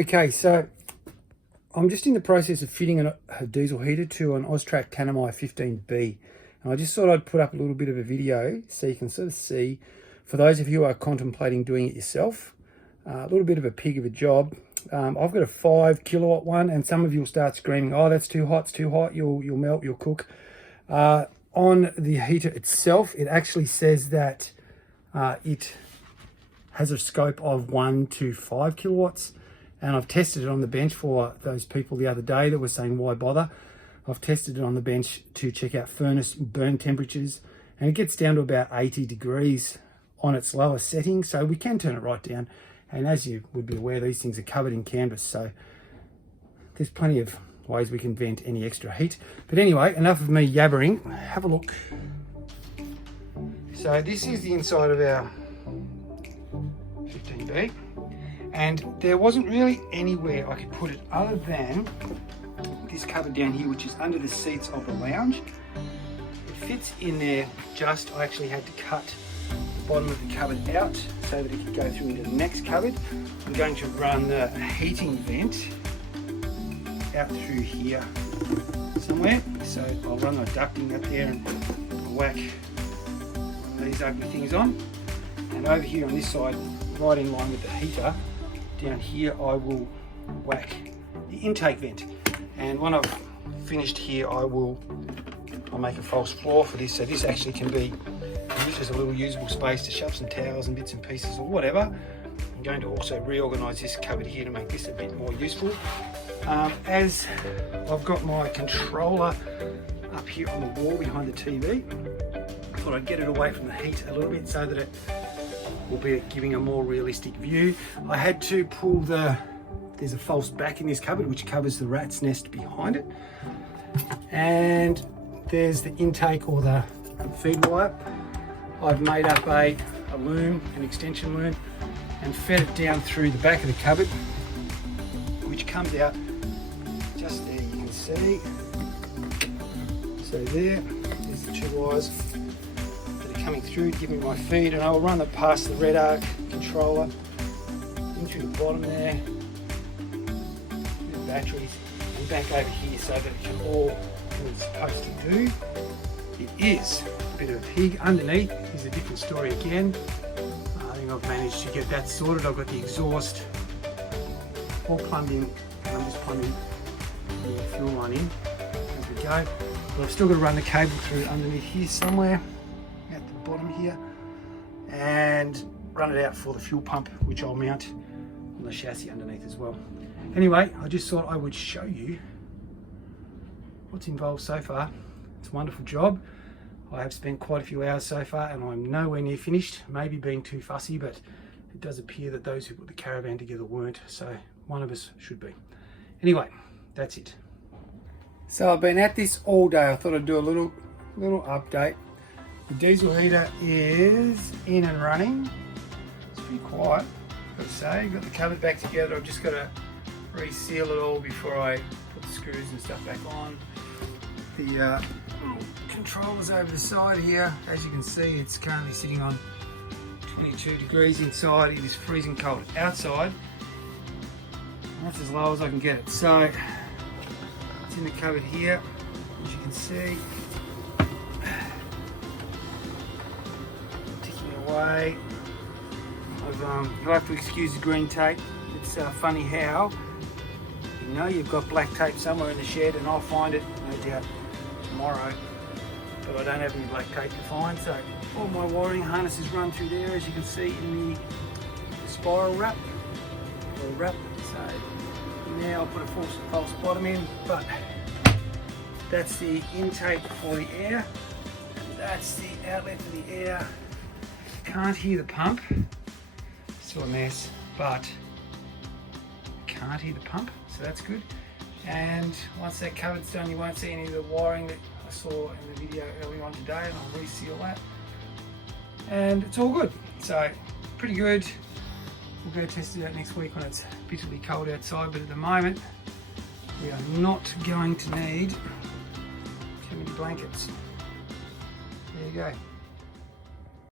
Okay, so I'm just in the process of fitting a diesel heater to an Austrac Tanami 15B. And I just thought I'd put up a little bit of a video so you can sort of see, for those of you who are contemplating doing it yourself, a little bit of a pig of a job. I've got a 5 kilowatt one, and some of you will start screaming, oh, that's too hot, it's too hot, you'll melt, you'll cook. On the heater itself, it actually says that it has a scope of 1 to 5 kilowatts. And I've tested it on the bench for those people the other day that were saying, why bother? I've tested it on the bench to check out furnace burn temperatures, and it gets down to about 80 degrees on its lowest setting. So we can turn it right down. And as you would be aware, these things are covered in canvas. So there's plenty of ways we can vent any extra heat. But anyway, enough of me yabbering. Have a look. So this is the inside of our 15B. And there wasn't really anywhere I could put it other than this cupboard down here, which is under the seats of the lounge. It fits in there just, I actually had to cut the bottom of the cupboard out so that it could go through into the next cupboard. I'm going to run the heating vent out through here somewhere. So I'll run the ducting up there and whack one of these ugly things on. And over here on this side, right in line with the heater, down here I will whack the intake vent, and when I've finished here I'll make a false floor for this, so this actually can be used as a little usable space to shove some towels and bits and pieces or whatever. I'm going to also reorganise this cupboard here to make this a bit more useful. As I've got my controller up here on the wall behind the TV, I thought I'd get it away from the heat a little bit so that it will be giving a more realistic view. I had to pull there's a false back in this cupboard which covers the rat's nest behind it. And there's the intake or the feed wire. I've made up a loom, an extension loom, and fed it down through the back of the cupboard, which comes out just there, you can see. So there's the 2 wires coming through to give me my feed, and I'll run it past the Red Arc controller in through the bottom there, the batteries, and back over here so that it can all do what it's supposed to do. It is a bit of a pig. Underneath is a different story again. I think I've managed to get that sorted. I've got the exhaust all plumbed in, and I'm just plumbing the fuel line in as we go. But I've still got to run the cable through underneath here somewhere, at the bottom here, and run it out for the fuel pump, which I'll mount on the chassis underneath as well. Anyway, I just thought I would show you what's involved so far. It's a wonderful job. I have spent quite a few hours so far, and I'm nowhere near finished, maybe being too fussy, but it does appear that those who put the caravan together weren't, so one of us should be. Anyway, that's it. So I've been at this all day. I thought I'd do a little update. The diesel heater is in and running. It's pretty quiet, I've got to say. Got the cupboard back together. I've just got to reseal it all before I put the screws and stuff back on. The little controllers over the side here. As you can see, it's currently sitting on 22 degrees inside. It is freezing cold outside. And that's as low as I can get it. So it's in the cupboard here, as you can see. Way. You'll have to excuse the green tape. It's funny how you know you've got black tape somewhere in the shed, and I'll find it no doubt tomorrow, but I don't have any black tape to find. So all my wiring harnesses run through there, as you can see in the spiral wrap or wrap. So now I'll put a false bottom in, but that's the intake for the air, and that's the outlet for the air. Can't hear the pump, still a mess, but can't hear the pump, so that's good. And once that cupboard's done, you won't see any of the wiring that I saw in the video earlier on today, and I'll reseal that. And it's all good, so pretty good. We'll go test it out next week when it's bitterly cold outside, but at the moment we are not going to need too many blankets. There you go.